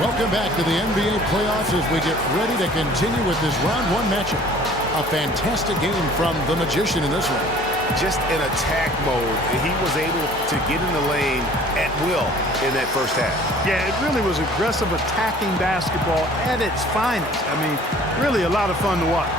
Welcome back to the NBA playoffs as we get ready to continue with this round one matchup. A fantastic game from the Magician in this one. Just in attack mode, he was able to get in the lane at will in that first half. Yeah, it really was aggressive attacking basketball at its finest. I mean, really a lot of fun to watch.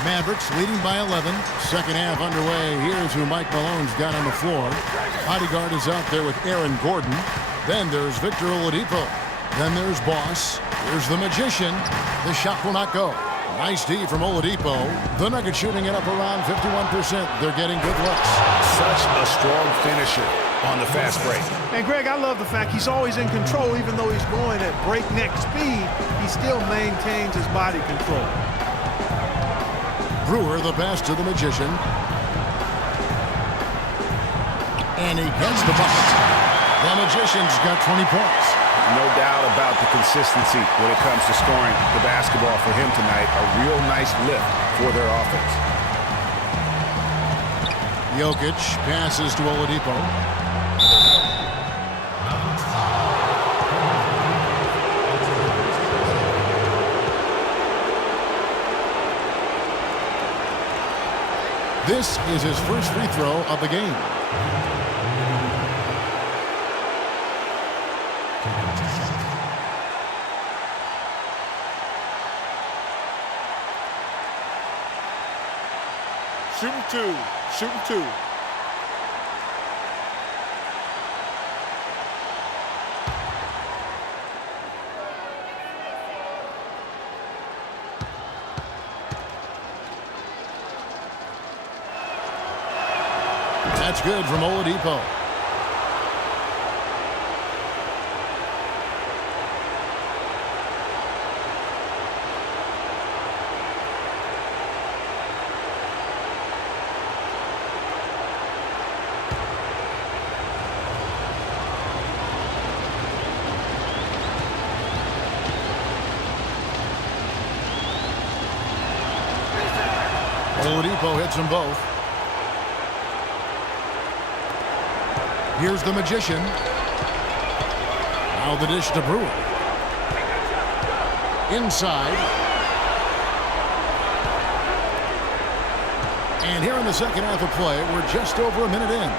Mavericks leading by 11. Second half underway. Here's who Mike Malone's got on the floor. Bodyguard is out there with Aaron Gordon. Then there's Victor Oladipo. Then there's Boss. Here's the Magician. The shot will not go. Nice D from Oladipo. The Nuggets shooting it up around 51%. They're getting good looks. Such a strong finisher on the fast break. And Greg, I love the fact he's always in control. Even though he's going at breakneck speed, he still maintains his body control. Brewer the pass to the Magician. And he gets the bucket. The Magician's got 20 points. No doubt about the consistency when it comes to scoring the basketball for him tonight. A real nice lift for their offense. Jokic passes to Oladipo. This is his first free throw of the game. Shooting two. Shooting two. That's good from Oladipo. Oladipo hits them both. Here's the Magician. Now the dish to Brewer. Inside. And here in the second half of play, we're just over a minute in.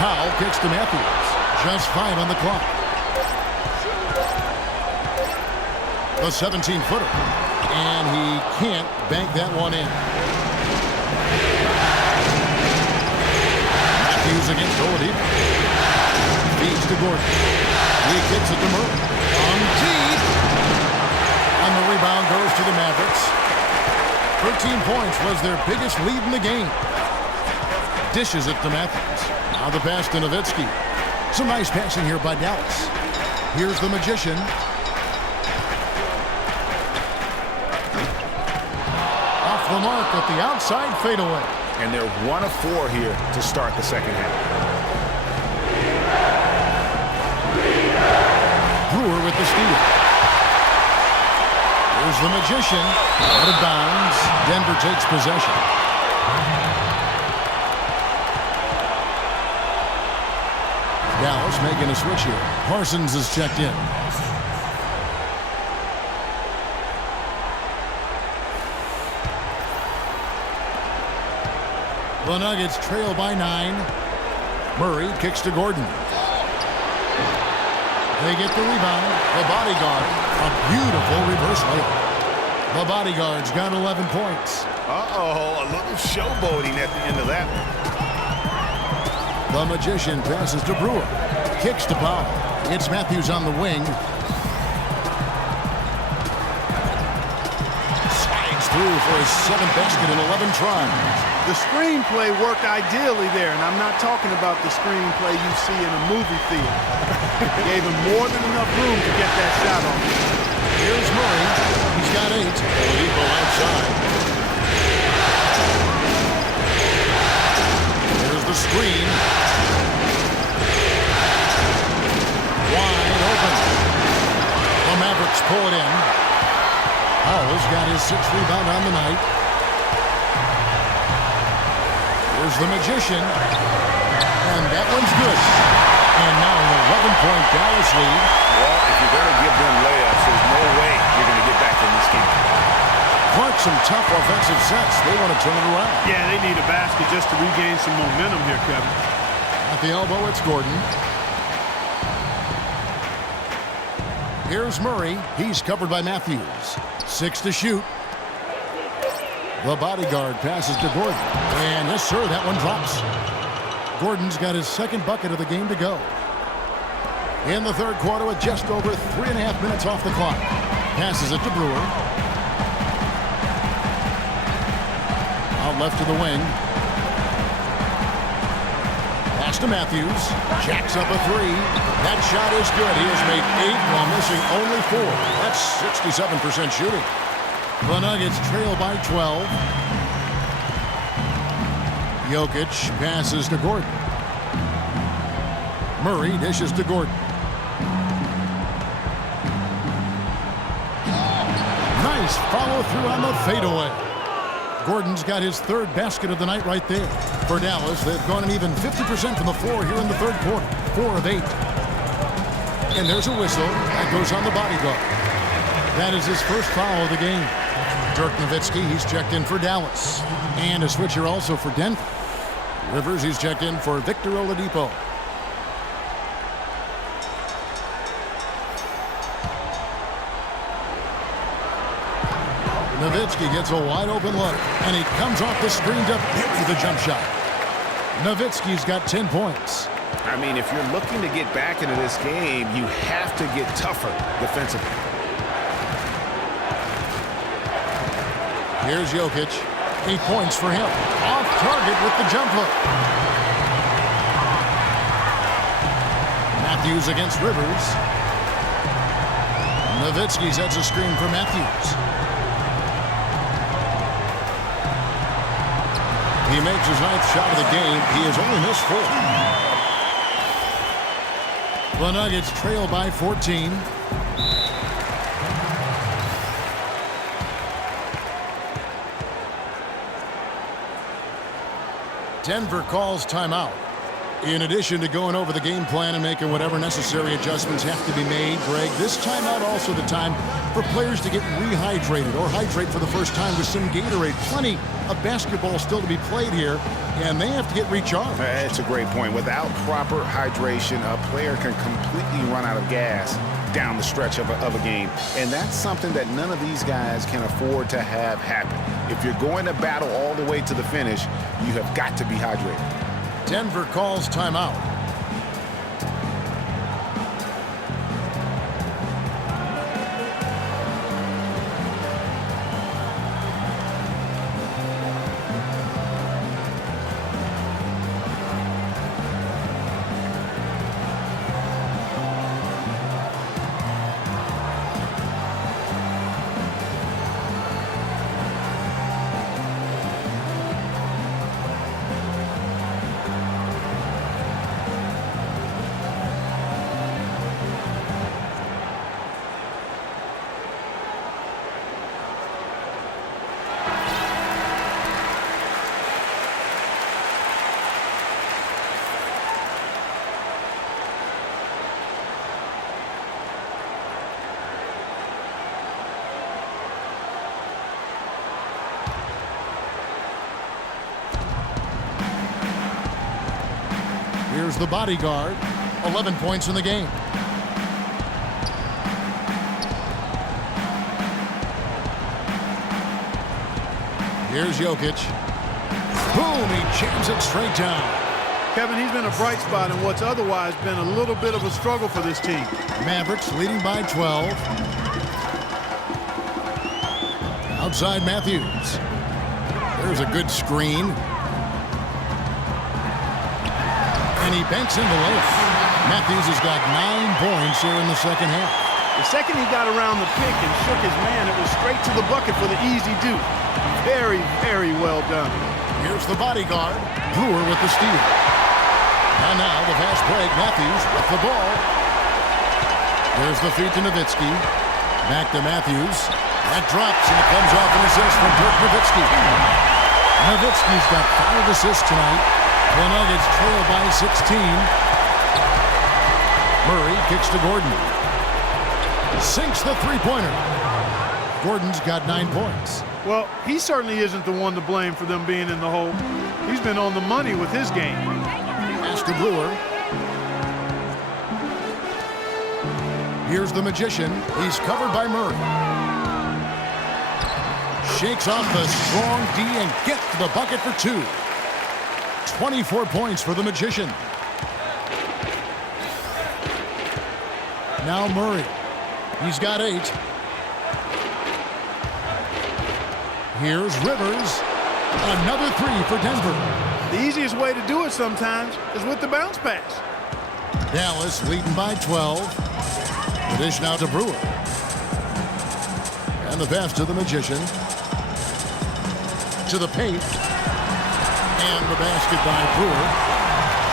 Powell kicks to Matthews. Just 5 on the clock. The 17-footer. And he can't bank that one in. Matthews against Oladipo. Feeds to Gordon. He kicks it to Murray. On deep. And the rebound goes to the Mavericks. 13 points was their biggest lead in the game. Dishes it to Matthews. Now the pass to Nowitzki. Some nice passing here by Dallas. Here's the Magician. Off the mark at the outside fadeaway. And they're 1 of 4 here to start the second half. Brewer with the steal. Here's the Magician. Out of bounds. Denver takes possession. Dallas making a switch here. Parsons is checked in. The Nuggets trail by 9. Murray kicks to Gordon. They get the rebound. The bodyguard. A beautiful reverse layup. The bodyguard's got 11 points. Uh-oh, a little showboating at the end of that one. The Magician passes to Brewer. Kicks to Powell. It's Matthews on the wing. Slides through for his 7th basket in 11 tries. The screenplay worked ideally there, and I'm not talking about the screenplay you see in a movie theater. Gave him more than enough room to get that shot off. Here's Murray. He's got 8. Oladipo outside. Here's the screen. Wide open. The Mavericks pull it in. Powell's got his 6th rebound on the night. Here's the Magician. And that one's good. And now an 11-point Dallas lead. Well, if you're going to give them layups, there's no way you're going to get back in this game. Clark, some tough offensive sets. They want to turn it around. Yeah, they need a basket just to regain some momentum here, Kevin. At the elbow, it's Gordon. Here's Murray. He's covered by Matthews. 6 to shoot. The bodyguard passes to Gordon. And yes, sir, that one drops. Gordon's got his 2nd bucket of the game to go. In the 3rd quarter with just over 3.5 minutes off the clock. Passes it to Brewer. Out left to the wing. Pass to Matthews. Jacks up a 3. That shot is good. He has made 8 while missing only 4. That's 67% shooting. The Nuggets trail by 12. Jokic passes to Gordon. Murray dishes to Gordon. Nice follow through on the fadeaway. Gordon's got his 3rd basket of the night right there. For Dallas, they've gone an even 50% from the floor here in the 3rd quarter. 4 of 8. And there's a whistle. That goes on the bodyguard. That is his 1st foul of the game. Dirk Nowitzki, he's checked in for Dallas. And a switcher also for Denver. Rivers, he's checked in for Victor Oladipo. Nowitzki gets a wide open look, and he comes off the screen to hit with a jump shot. Nowitzki's got 10 points. I mean, if you're looking to get back into this game, you have to get tougher defensively. Here's Jokic. 8 points for him. Off target with the jump hook. Matthews against Rivers. Nowitzki sets a screen for Matthews. He makes his 9th shot of the game. He has only missed 4. The Nuggets trail by 14. Denver calls timeout. In addition to going over the game plan and making whatever necessary adjustments have to be made, Greg, this timeout also the time for players to get rehydrated or hydrate for the first time with some Gatorade. Plenty of basketball still to be played here, and they have to get recharged. That's a great point. Without proper hydration, a player can completely run out of gas down the stretch of a game. And that's something that none of these guys can afford to have happen. If you're going to battle all the way to the finish, you have got to be hydrated. Denver calls timeout. Here's the bodyguard. 11 points in the game. Here's Jokic. Boom, he jams it straight down. Kevin, he's been a bright spot in what's otherwise been a little bit of a struggle for this team. Mavericks leading by 12. Outside Matthews. There's a good screen. And he banks in the layup. Matthews has got 9 points here in the second half. The second he got around the pick and shook his man, it was straight to the bucket for the easy deuce. Very, very well done. Here's the bodyguard. Brewer with the steal. And now the fast break. Matthews with the ball. There's the feed to Nowitzki. Back to Matthews. That drops, and it comes off an assist from Dirk Nowitzki. Nowitzki's got 5 assists tonight. The Nuggets trail by 16. Murray kicks to Gordon. Sinks the three-pointer. Gordon's got 9 points. Well, he certainly isn't the one to blame for them being in the hole. He's been on the money with his game. Pass to Brewer. Here's the Magician. He's covered by Murray. Shakes off the strong D and gets to the bucket for 2. 24 points for the Magician. Now Murray. He's got 8. Here's Rivers. Another 3 for Denver. The easiest way to do it sometimes is with the bounce pass. Dallas leading by 12. The dish now to Brewer. And the pass to the Magician. To the paint. And the basket by Brewer.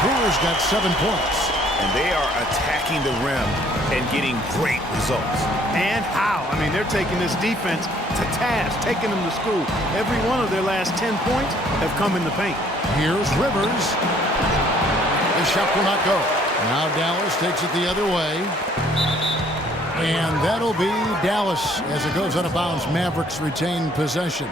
Brewer's got 7 points. And they are attacking the rim and getting great results. And how? I mean, they're taking this defense to task, taking them to school. Every one of their last 10 points have come in the paint. Here's Rivers. The shot will not go. Now Dallas takes it the other way. And that'll be Dallas as it goes out of bounds. Mavericks retain possession.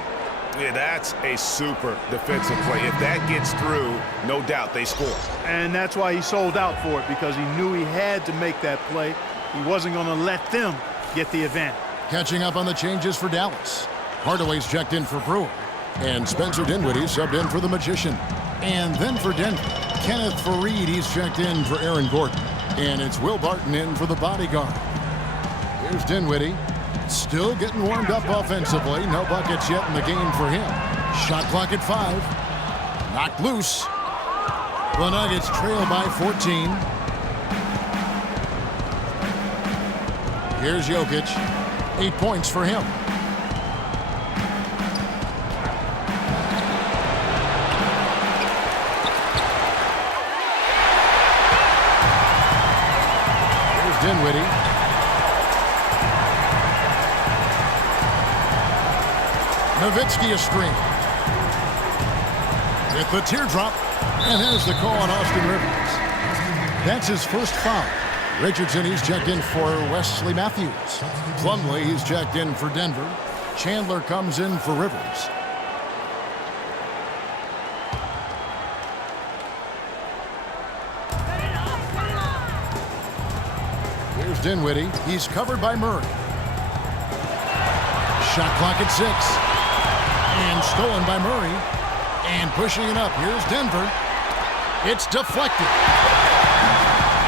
Yeah, that's a super defensive play. If that gets through, no doubt they score. And that's why he sold out for it, because he knew he had to make that play. He wasn't going to let them get the advantage. Catching up on the changes for Dallas. Hardaway's checked in for Brewer. And Spencer Dinwiddie subbed in for the Magician. And then for Denver, Kenneth Faried, he's checked in for Aaron Gordon. And it's Will Barton in for the bodyguard. Here's Dinwiddie. Still getting warmed up offensively. No buckets yet in the game for him. Shot clock at 5. Knocked loose. The Nuggets trail by 14. Here's Jokic. 8 points for him. Here's Dinwiddie. Nowitzki a screen. With the teardrop. And there's the call on Austin Rivers. That's his first foul. Richardson, he's checked in for Wesley Matthews. Plumlee, he's checked in for Denver. Chandler comes in for Rivers. Here's Dinwiddie. He's covered by Murray. Shot clock at 6. And stolen by Murray. And pushing it up. Here's Denver. It's deflected.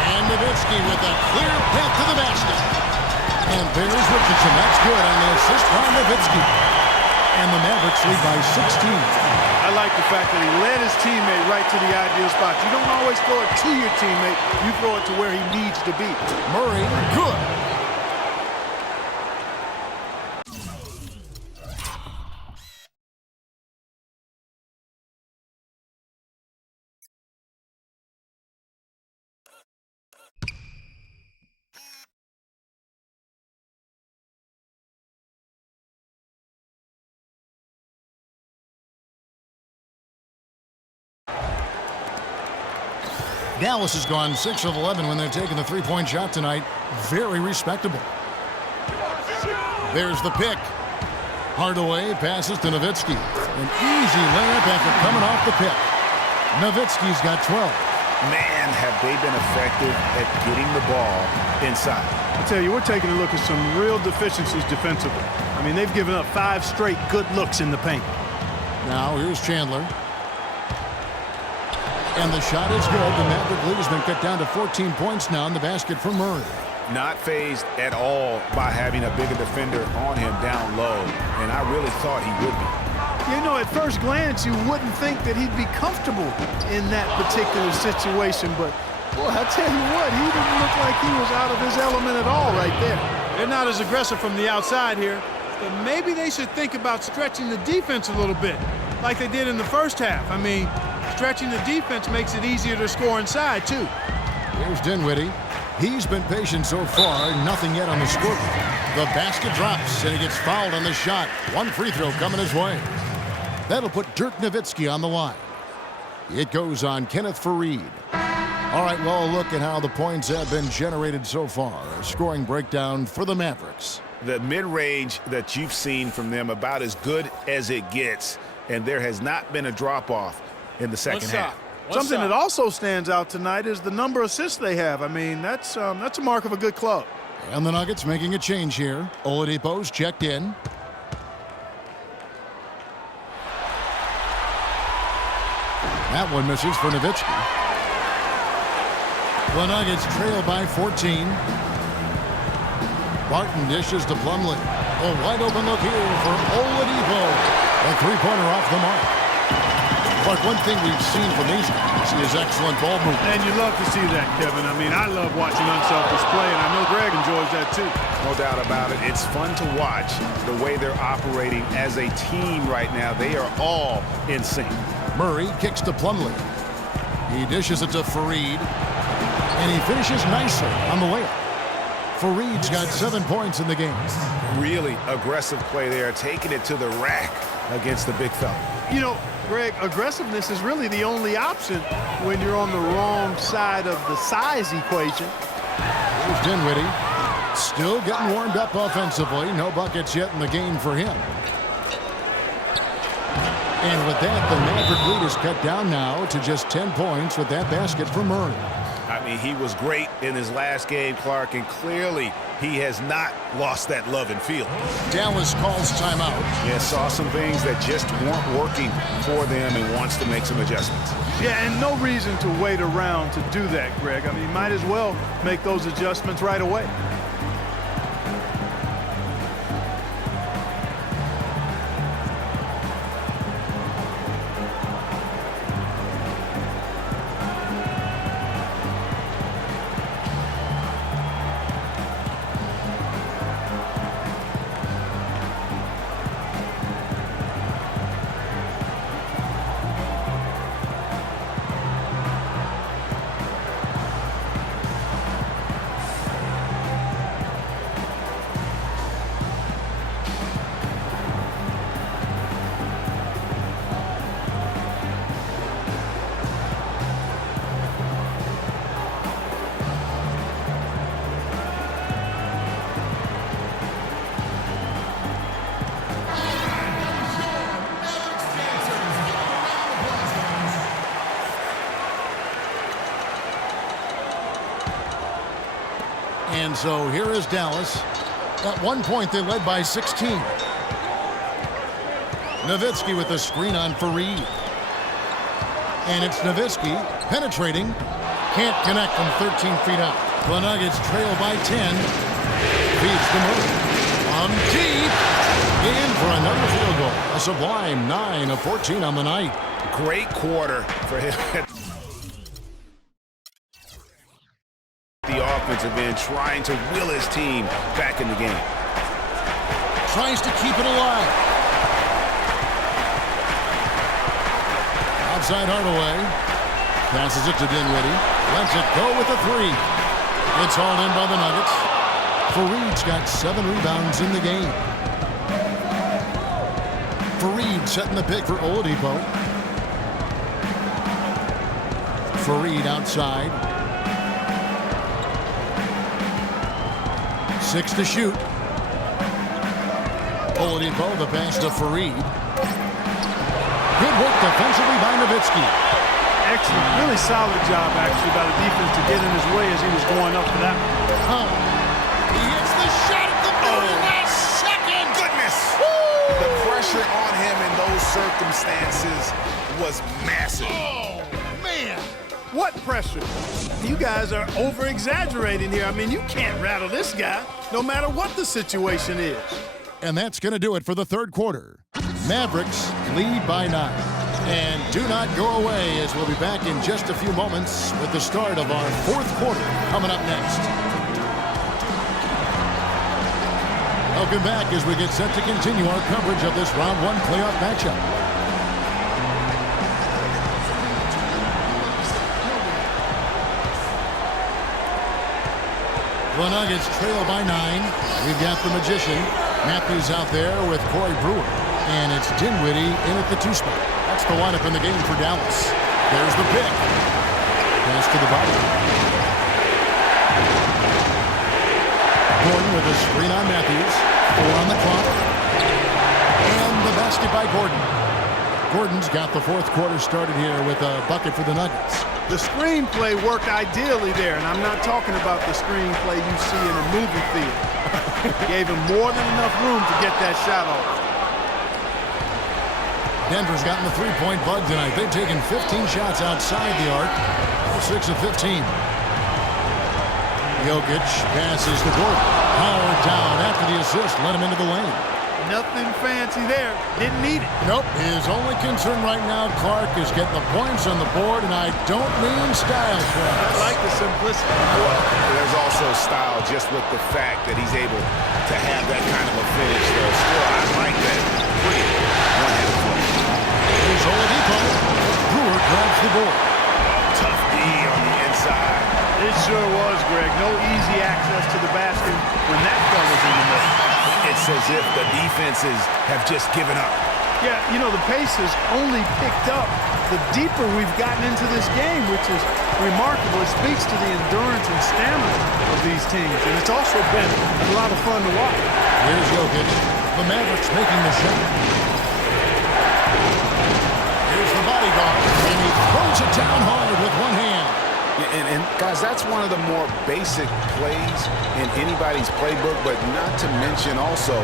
And Nowitzki with a clear path to the basket. And there's Richardson. That's good on the assist by Nowitzki. And the Mavericks lead by 16. I like the fact that he led his teammate right to the ideal spot. You don't always throw it to your teammate. You throw it to where he needs to be. Murray, good. Dallas has gone 6 of 11 when they're taking the three-point shot tonight. Very respectable. There's the pick. Hardaway passes to Nowitzki. An easy layup after coming off the pick. Nowitzki's got 12. Man, have they been effective at getting the ball inside. I tell you, we're taking a look at some real deficiencies defensively. I mean, they've given up 5 straight good looks in the paint. Now here's Chandler. And the shot is good. The Maverick lead has been cut down to 14 points now in the basket for Murray. Not fazed at all by having a bigger defender on him down low, and I really thought he would be. You know, at first glance, you wouldn't think that he'd be comfortable in that particular situation, but, boy, I tell you what, he didn't look like he was out of his element at all right there. They're not as aggressive from the outside here, but maybe they should think about stretching the defense a little bit, like they did in the first half. I mean, stretching the defense makes it easier to score inside, too. Here's Dinwiddie. He's been patient so far, nothing yet on the scoreboard. The basket drops, and he gets fouled on the shot. One free throw coming his way. That'll put Dirk Nowitzki on the line. It goes on Kenneth Faried. All right, well, look at how the points have been generated so far. A scoring breakdown for the Mavericks. The mid-range that you've seen from them about as good as it gets, and there has not been a drop-off in the second half. Something that also stands out tonight is the number of assists they have. I mean, that's a mark of a good club. And the Nuggets making a change here. Oladipo's checked in. That one misses for Nowitzki. The Nuggets trail by 14. Barton dishes to Plumlee. A wide open look here for Oladipo. A three-pointer off the mark. But one thing we've seen from these guys is excellent ball movement. And you love to see that, Kevin. I mean, I love watching unselfish play, and I know Greg enjoys that too. No doubt about it. It's fun to watch the way they're operating as a team right now. They are all in sync. Murray kicks to Plumlee. He dishes it to Faried. And he finishes nicely on the layup. Faried's got 7 points in the game. Really aggressive play there, taking it to the rack against the big fella. You know, Greg, aggressiveness is really the only option when you're on the wrong side of the size equation. Here's Dinwiddie. Still getting warmed up offensively. No buckets yet in the game for him. And with that, the Maverick lead is cut down now to just 10 points with that basket for Murray. I mean, he was great in his last game, Clark, and clearly he has not lost that love and feel. Dallas calls timeout. Yeah, saw some things that just weren't working for them and wants to make some adjustments. Yeah, and no reason to wait around to do that, Greg. I mean, you might as well make those adjustments right away. And so here is Dallas. At one point, they led by 16. Nowitzki with the screen on Faried. And it's Nowitzki penetrating. Can't connect from 13 feet out. The Nuggets trail by 10. Feeds to Murray. On deep. In for another field goal. A sublime 9 of 14 on the night. Great quarter for him. The offensive end trying to will his team back in the game. Tries to keep it alive. Outside Hardaway. Passes it to Dinwiddie. Lets it go with a three. It's hauled in by the Nuggets. Faried's got 7 rebounds in the game. Faried setting the pick for Oladipo. Faried outside. 6 to shoot. Oladipo, the pass to Faried. Good work defensively by Nowitzki. Excellent, really solid job, actually, by the defense to get in his way as he was going up for that one. He hits the shot at the very last second. Goodness! Woo! The pressure on him in those circumstances was massive. Oh, man. What pressure? You guys are over-exaggerating here. I mean, you can't rattle this guy, no matter what the situation is. And that's going to do it for the third quarter. Mavericks lead by 9. And do not go away, as we'll be back in just a few moments with the start of our fourth quarter coming up next. Welcome back as we get set to continue our coverage of this round 1 playoff matchup. The Nuggets trail by 9. We've got the Magician. Matthews out there with Corey Brewer. And it's Dinwiddie in at the 2 spot. That's the lineup in the game for Dallas. There's the pick. Pass to the body. Gordon with a screen on Matthews. 4 on the clock. And the basket by Gordon. Gordon's got the fourth quarter started here with a bucket for the Nuggets. The screenplay worked ideally there, and I'm not talking about the screenplay you see in a movie theater. Gave him more than enough room to get that shot off. Denver's gotten the three-point bug tonight. They've taken 15 shots outside the arc. 6 of 15. Jokic passes to Gordon. Howard down after the assist. Let him into the lane. Nothing fancy there. Didn't need it. Nope. His only concern right now, Clark, is getting the points on the board, and I don't mean style points. I like the simplicity. Well, there's also style just with the fact that he's able to have that kind of a finish, though. Still, I like that. Pretty one-handed play. Here's Oladipo. Brewer grabs the board. Tough D on the inside. It sure was, Greg. No easy access to the basket when that fella's in the middle. It's as if the defenses have just given up. Yeah, you know, the pace has only picked up the deeper we've gotten into this game, which is remarkable. It speaks to the endurance and stamina of these teams, and it's also been a lot of fun to watch. Here's Jokic. The Mavericks making the shot. Here's the bodyguard, and he throws it down hard with one hand. And guys, that's one of the more basic plays in anybody's playbook, but not to mention also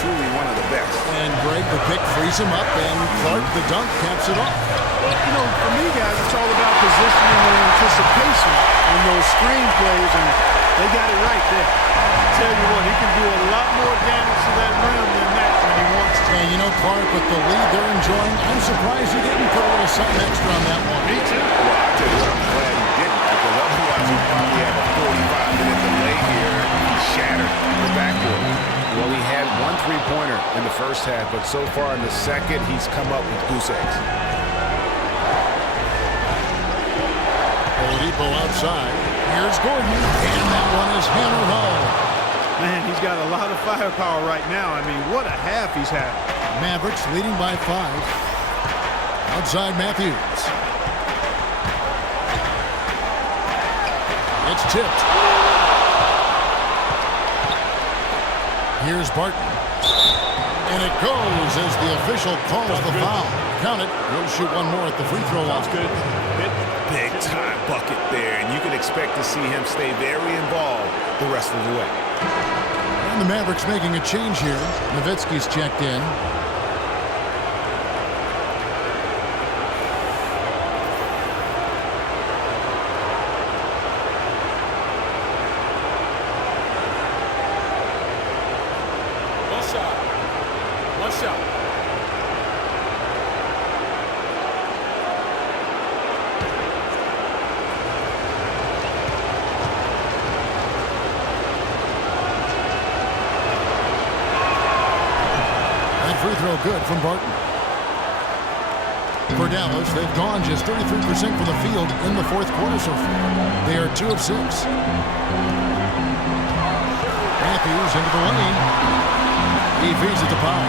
truly one of the best. And Greg, the pick frees him up, and Clark, the dunk, caps it off. Well, you know, for me, guys, it's all about positioning and anticipation on those screen plays, and they got it right there. I tell you what, he can do a lot more damage to that rim than that when he wants to. And you know, Clark, with the lead they're enjoying, I'm surprised he didn't put a little something extra on that one. Me too. Well, I tell you what, I'm glad he didn't, because otherwise we probably have a 45-minute delay here and shattered the backboard. Well, he had one three-pointer in the first half, but so far in the second, he's come up with goose eggs. Oladipo outside. Here's Gordon, and that one is hammered home. Man, he's got a lot of firepower right now. I mean, what a half he's had. Mavericks leading by 5. Outside Matthews. It's tipped. Here's Barton. And it goes as the official calls the foul. Count it. He'll shoot one more at the free throw line. That's good. Big time bucket there, and you can expect to see him stay very involved the rest of the way. And the Mavericks making a change here. Nowitzki's checked in. One shot. Free throw good from Barton. For Dallas, they've gone just 33% from the field in the fourth quarter so far. They are 2 of 6. Matthews into the lane. He feeds it to Powell.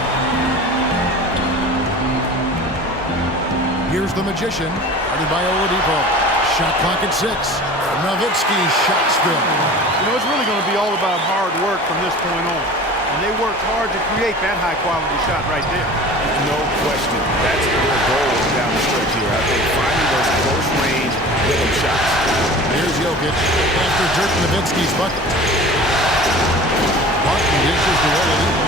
Here's the Magician, headed by Oladipo. Shot clock at 6. Nowitzki shot still. You know, it's really going to be all about hard work from this point on. And they worked hard to create that high-quality shot right there. No question. That's their goal down the stretch here. I think finding those close-range rhythm shots. Here's Jokic after Dirk Nowitzki's bucket. Martin dishes to Oladipo.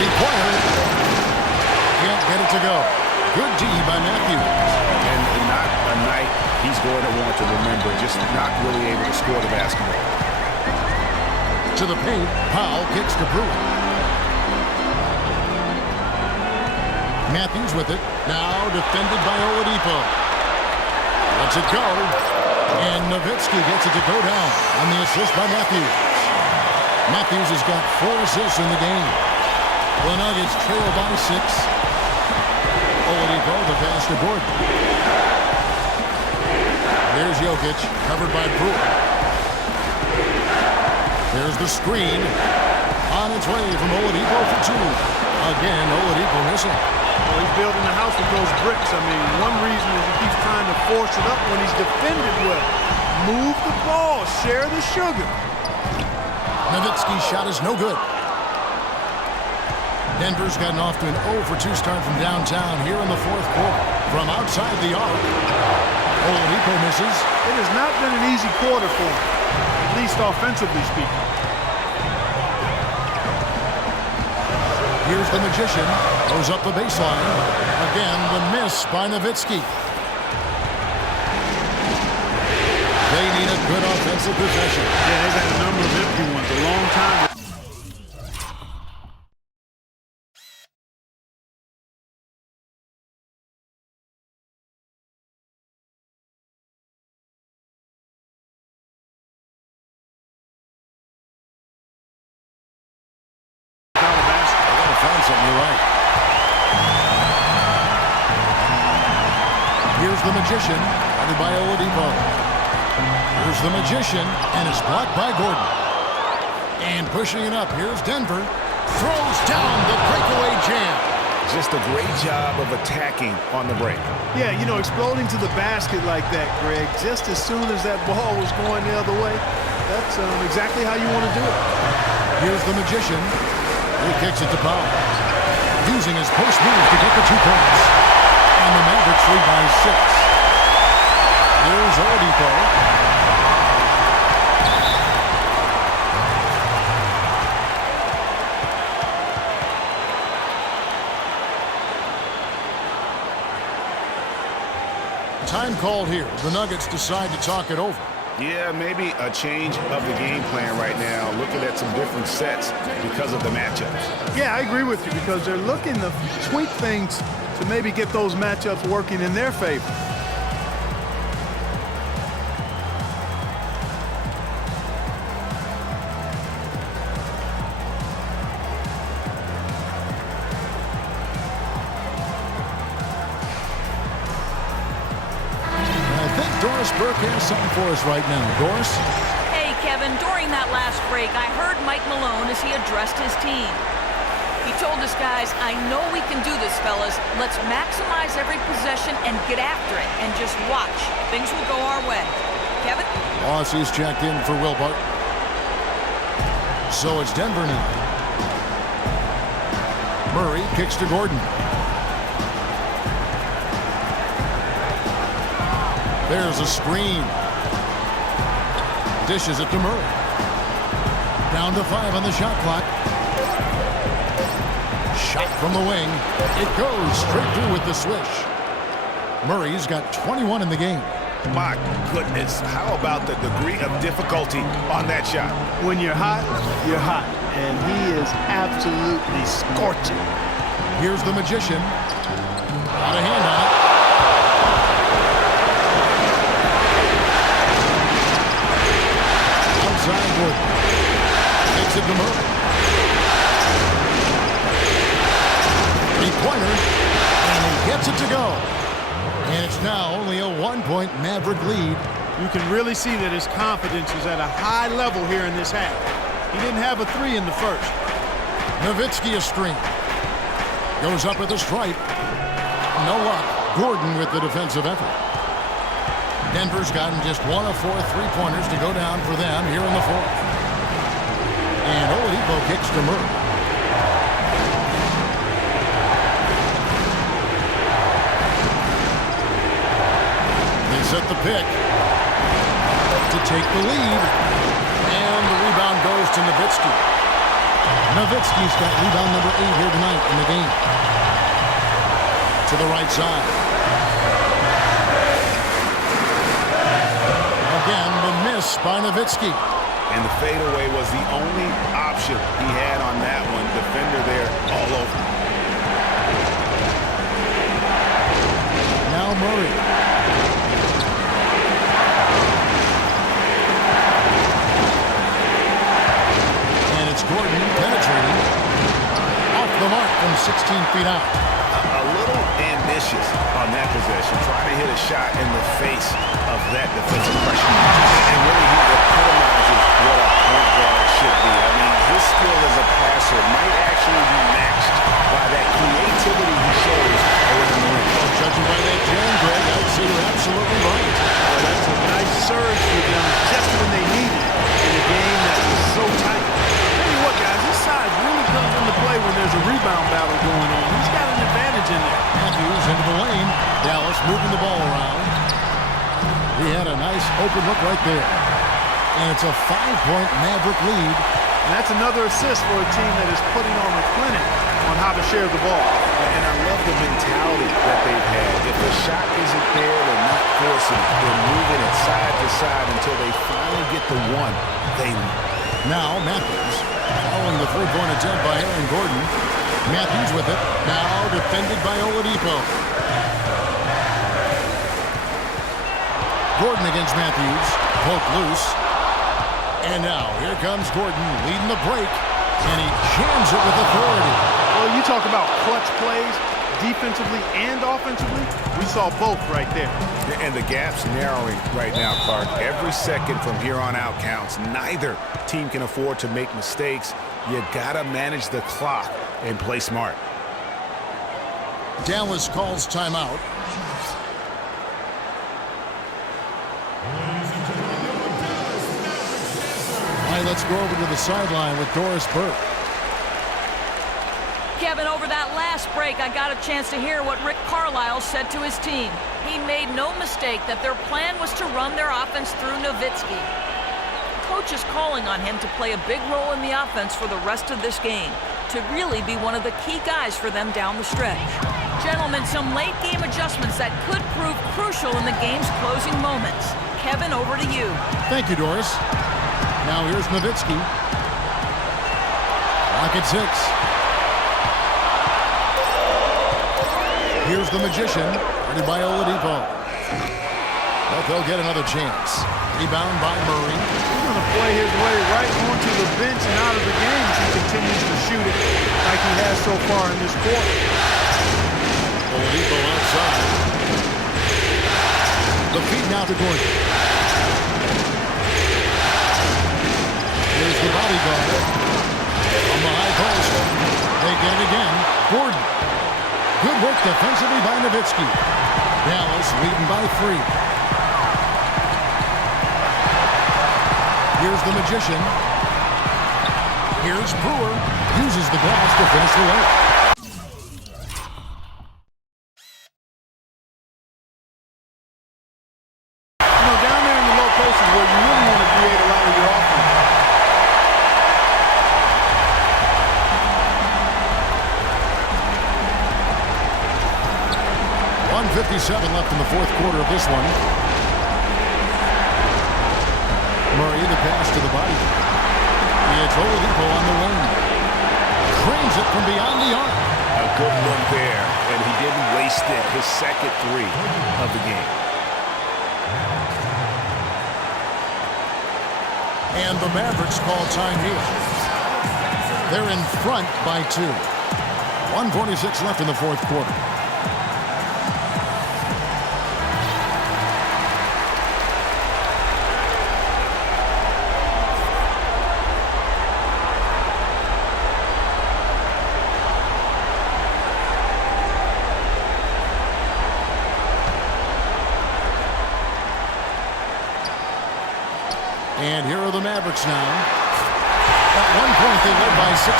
Required. Can't get it to go. Good D by Matthews. And not a night he's going to want to remember. Just not really able to score the basketball. To the paint. Powell kicks to Brewer. Matthews with it. Now defended by Oladipo. Lets it go. And Nowitzki gets it to go down on the assist by Matthews. Matthews has got 4 assists in the game. The Nuggets trail by 6. Oladipo, the pass to Gordon. There's Jokic, covered by Brewer. There's the screen. On its way from Oladipo for 2. Again, Oladipo missing. Well, he's building the house with those bricks. I mean, one reason is he keeps trying to force it up when he's defended well. Move the ball. Share the sugar. Nowitzki's shot is no good. Denver's gotten off to an 0 for 2 start from downtown here in the 4th quarter. From outside the arc, Oladipo misses. It has not been an easy quarter for him, at least offensively speaking. Here's the Magician. Goes up the baseline. Again, the miss by Nowitzki. They need a good offensive possession. Yeah, they've had a number of empty ones a long time. You're right. Here's the Magician, guarded by Oladipo. Here's the Magician, and it's blocked by Gordon. And pushing it up, here's Denver. Throws down the breakaway jam. Just a great job of attacking on the break. Yeah, you know, exploding to the basket like that, Greg, just as soon as that ball was going the other way, that's exactly how you want to do it. Here's the Magician. He kicks it to Powell. Using his post move to get the 2 points. And the Mavericks lead by 6. Here's Oladipo. Time called here. The Nuggets decide to talk it over. Yeah, maybe a change of the game plan right now. Looking at some different sets because of the matchups. Yeah, I agree with you because they're looking to tweak things to maybe get those matchups working in their favor. Doris Burke has something for us right now. Doris? Hey, Kevin, during that last break, I heard Mike Malone as he addressed his team. He told his guys, I know we can do this, fellas. Let's maximize every possession and get after it and just watch. Things will go our way. Kevin? Aussie's checked in for Wilbart. So it's Denver now. Murray kicks to Gordon. There's a screen. Dishes it to Murray. Down to 5 on the shot clock. Shot from the wing. It goes straight through with the swish. Murray's got 21 in the game. My goodness, how about the degree of difficulty on that shot? When you're hot, you're hot. And he is absolutely scorching. Here's the Magician. Got a hand on it. Outside Gordon. Takes it to Murray. Three-pointer. And he gets it to go. And it's now only a 1-point Maverick lead. You can really see that his confidence is at a high level here in this half. He didn't have a 3 in the first. Nowitzki a string. Goes up with a stripe. No luck. Gordon with the defensive effort. Denver's gotten just 1 of 4 3-pointers to go down for them here in the fourth. And Oladipo kicks to Murray. They set the pick to take the lead. And the rebound goes to Nowitzki. Nowitzki's got rebound number 8 here tonight in the game. To the right side. Again, the miss by Nowitzki. And the fadeaway was the only option he had on that one. Defender there all over. Now Murray. And it's Gordon penetrating. Off the mark from 16 feet out. A little ambitious on that possession, trying to hit a shot in the face of that defensive pressure. And really, he epitomizes what a point guard should be. I mean, his skill as a passer might actually be matched by that creativity he shows around the rim. Well, judging by that jam, Greg, I'd say you're absolutely right. Well, that's a nice surge for them just when they need it in a game that was so tight. Tell you what, guys, his size really comes into play when there's a rebound battle going on. He's got an advantage in there. Matthews into the lane. Dallas moving the ball around. He had a nice open look right there. And it's a 5-point Maverick lead. And that's another assist for a team that is putting on a clinic on how to share the ball. And I love the mentality that they've had. If the shot isn't there, they're not forcing. They're moving it side to side until they finally get the one they need. Now Matthews following the 3-point attempt by Aaron Gordon. Matthews with it. Now defended by Oladipo. Gordon against Matthews. Poke loose. And now here comes Gordon leading the break. And he jams it with authority. Well, you talk about clutch plays, defensively and offensively. We saw both right there. And the gap's narrowing right now, Clark. Every second from here on out counts. Neither team can afford to make mistakes. You gotta manage the clock and play smart. Dallas calls timeout. All right, let's go over to the sideline with Doris Burke. Kevin, over that last break, I got a chance to hear what Rick Carlisle said to his team. He made no mistake that their plan was to run their offense through Nowitzki. Coach is calling on him to play a big role in the offense for the rest of this game, to really be one of the key guys for them down the stretch. Gentlemen, some late game adjustments that could prove crucial in the game's closing moments. Kevin, over to you. Thank you, Doris. Now here's Nowitzki. Rocket 6. Here's the Magician, guarded by Oladipo. But they'll get another chance. Rebound by Murray. He's going to play his way right onto the bench and out of the game as he continues to shoot it like he has so far in this quarter. Oladipo outside. The feed now to Gordon. Here's the bodyguard. On the high post. They get it again. Gordon. Good work defensively by Nowitzki. Dallas leading by 3. Here's the Magician. Here's Brewer. Uses the glass to finish the layup. You know, down there in the low post is where you really want to create a lot of your offense. 1:57 left in the fourth quarter of this one. Murray, the pass to the body. It's Oladipo on the wing. Cranes it from beyond the arc. A good look there, and he didn't waste it. His second 3 of the game. And the Mavericks call time here. They're in front by 2. 1:46 left in the fourth quarter. the Mavericks now. At one point, they led by 16.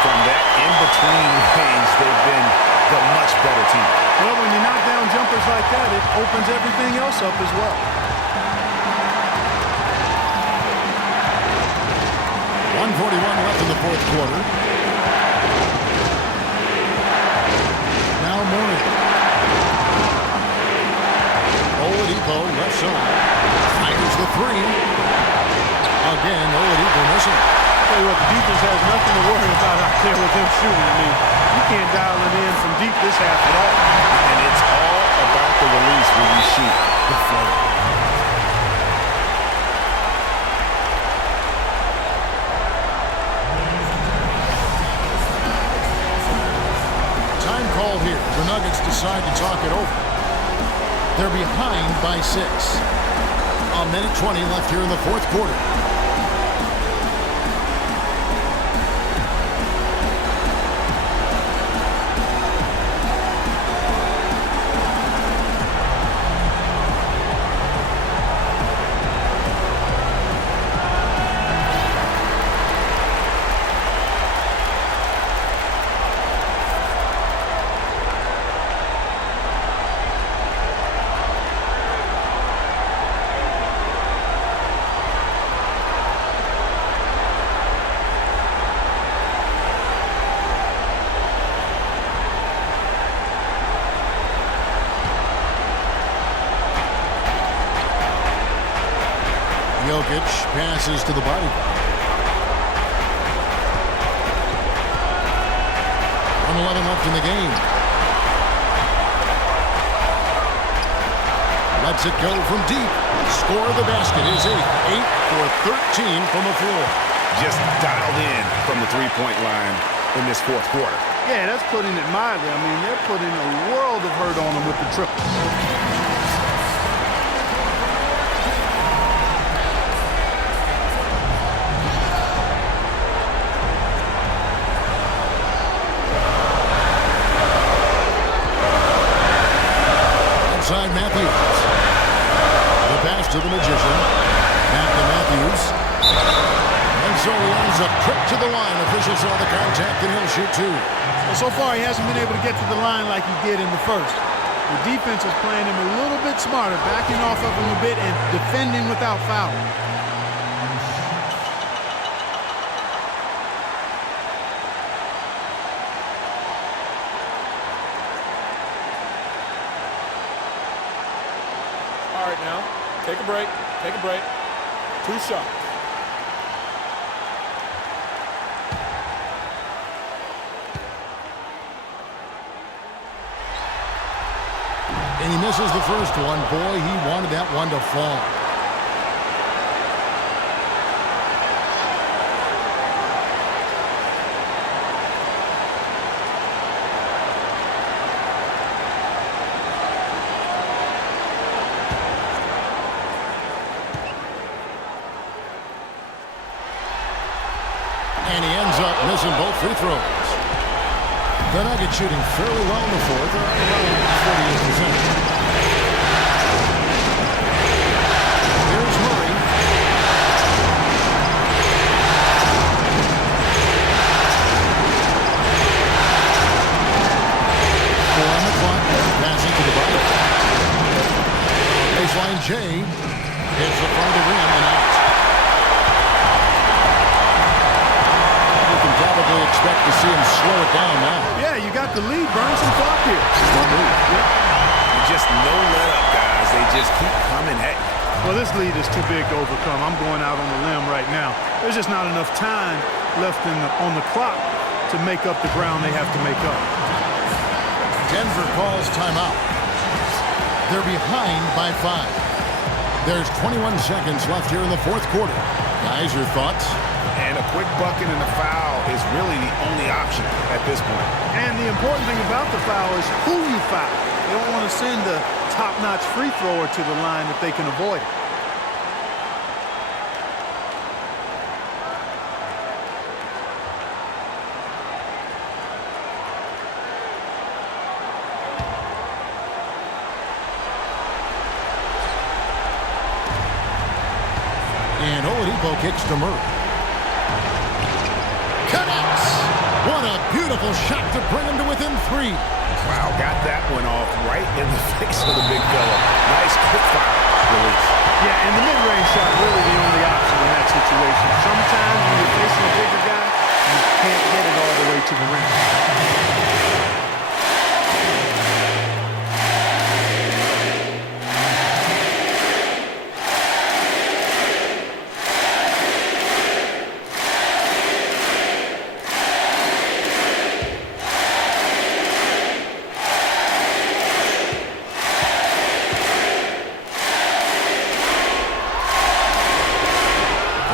From that in-between range, they've been the much better team. Well, when you knock down jumpers like that, it opens everything else up as well. 1:41 left in the fourth quarter. Now Murray. Oladipo left side. Fires the three. Again, Oladipo missing. Tell you what, the defense has nothing to worry about out there with them shooting. I mean, you can't dial it in from deep this half at all. And it's all about the release when you shoot the flow. Time called here. The Nuggets decide to talk it over. They're behind by 6. A minute 20 left here in the fourth quarter. Jokic passes to the body. 1:11 left in the game. Lets it go from deep. Score of the basket is 8. 8 for 13 from the floor. Just dialed in from the three-point line in this fourth quarter. Yeah, that's putting it mildly. I mean, they're putting a world of hurt on them with the triple. Outside Matthews. The pass to the magician. Back to Matthews. And so he ends a trip to the line. Officials saw the contact and he'll shoot 2. Well, so far, he hasn't been able to get to the line like he did in the first. The defense is playing him a little bit smarter, backing off of him a bit and defending without fouling. All right, now, take a break. Take a break. 2 shots. And he misses the first one. Boy, he wanted that one to fall. And he ends up missing both free throws. The Nuggets shooting fairly well in the fourth, around 48%. Here's Murray. Four on the clock, passing to the bottom. Baseline J hits the front of the rim and out. Probably expect to see him slow it down now. Yeah, you got the lead. Burn some clock here. One move. Yep. Just no let up, guys. They just keep coming at you. Well, this lead is too big to overcome. I'm going out on the limb right now. There's just not enough time left on the clock to make up the ground they have to make up. Denver calls timeout. They're behind by 5. There's 21 seconds left here in the fourth quarter. Guys, your thoughts? And a quick bucket and a foul is really the only option at this point. And the important thing about the foul is who you foul. They don't want to send a top-notch free thrower to the line if they can avoid it. And Oladipo Oladipo kicks to Murray. Connects! What a beautiful shot to bring him to within 3. Wow, got that one off right in the face of the big fella. Nice quick fire release. Yeah, and the mid-range shot really the only option in that situation. Sometimes when you're facing a bigger guy, you can't get it all the way to the rim.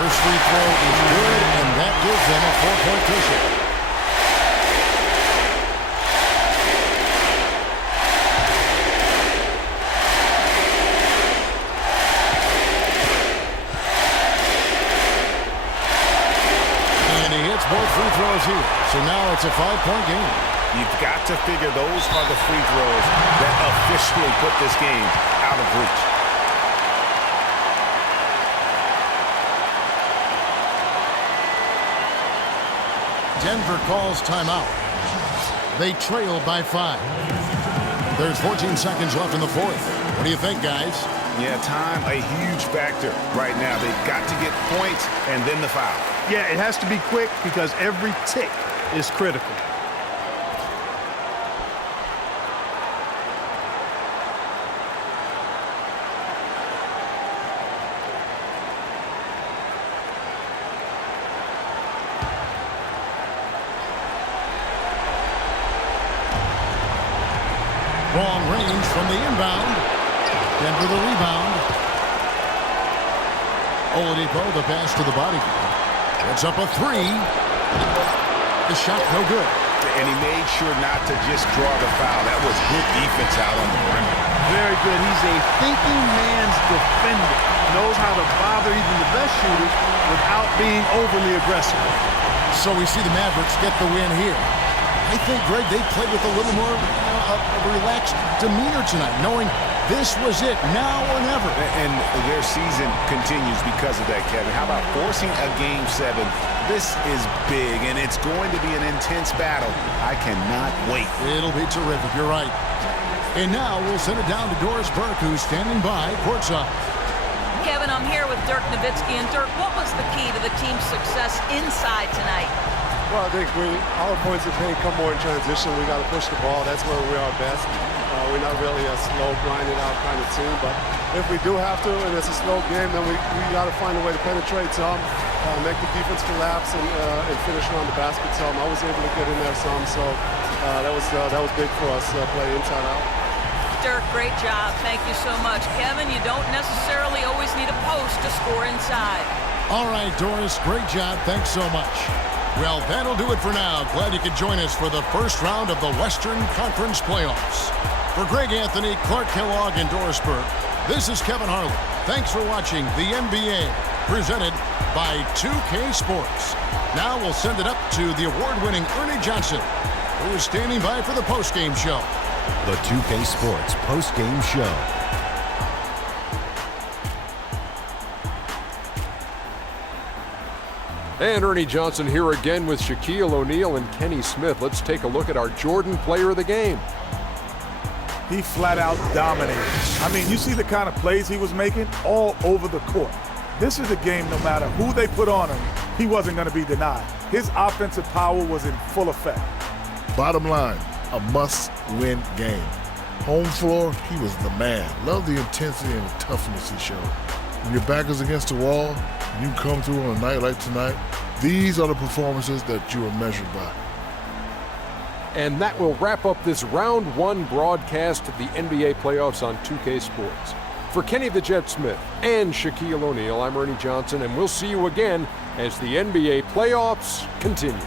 First free throw is good, and that gives them a 4-point cushion. And he hits both free throws here. So now it's a 5-point game. You've got to figure those are the free throws that officially put this game out of reach. Denver calls timeout. They trail by 5. There's 14 seconds left in the fourth. What do you think, guys? Yeah, time a huge factor right now. They've got to get points and then the foul. Yeah, it has to be quick because every tick is critical. Long range from the inbound. Denver the rebound. Oladipo the pass to the body. It's up a 3. The shot no good. And he made sure not to just draw the foul. That was good defense out on the perimeter. Very good. He's a thinking man's defender. Knows how to bother even the best shooters without being overly aggressive. So we see the Mavericks get the win here. I think, Greg, they played with a little more relaxed demeanor tonight, knowing this was it, now or never. And their season continues because of that, Kevin. How about forcing a Game 7? This is big, and it's going to be an intense battle. I cannot wait. It'll be terrific, you're right. And now we'll send it down to Doris Burke, who's standing by courtside. Kevin, I'm here with Dirk Nowitzki. And Dirk, what was the key to the team's success inside tonight? Well, I think our points of pain come more in transition. We got to push the ball. That's where we are best. We're not really a slow, grinded out kind of team. But if we do have to, and it's a slow game, then we got to find a way to penetrate some, make the defense collapse, and finish around the basket some. I was able to get in there some, so that was big for us, play inside out. Dirk, great job. Thank you so much. Kevin, you don't necessarily always need a post to score inside. All right, Doris, great job. Thanks so much. Well, that'll do it for now. Glad you could join us for the first round of the Western Conference Playoffs. For Greg Anthony, Clark Kellogg, and Doris Burke, this is Kevin Harlan. Thanks for watching the NBA, presented by 2K Sports. Now we'll send it up to the award-winning Ernie Johnson, who is standing by for the postgame show. The 2K Sports postgame show. And Ernie Johnson here again with Shaquille O'Neal and Kenny Smith. Let's take a look at our Jordan player of the game. He flat out dominated. I mean, you see the kind of plays he was making all over the court. This is a game, no matter who they put on him, he wasn't going to be denied. His offensive power was in full effect. Bottom line, a must-win game. Home floor, he was the man. Love the intensity and the toughness he showed. When your back is against the wall, and you come through on a night like tonight, these are the performances that you are measured by. And that will wrap up this round one broadcast of the NBA playoffs on 2K Sports. For Kenny the Jet Smith and Shaquille O'Neal, I'm Ernie Johnson, and we'll see you again as the NBA playoffs continue.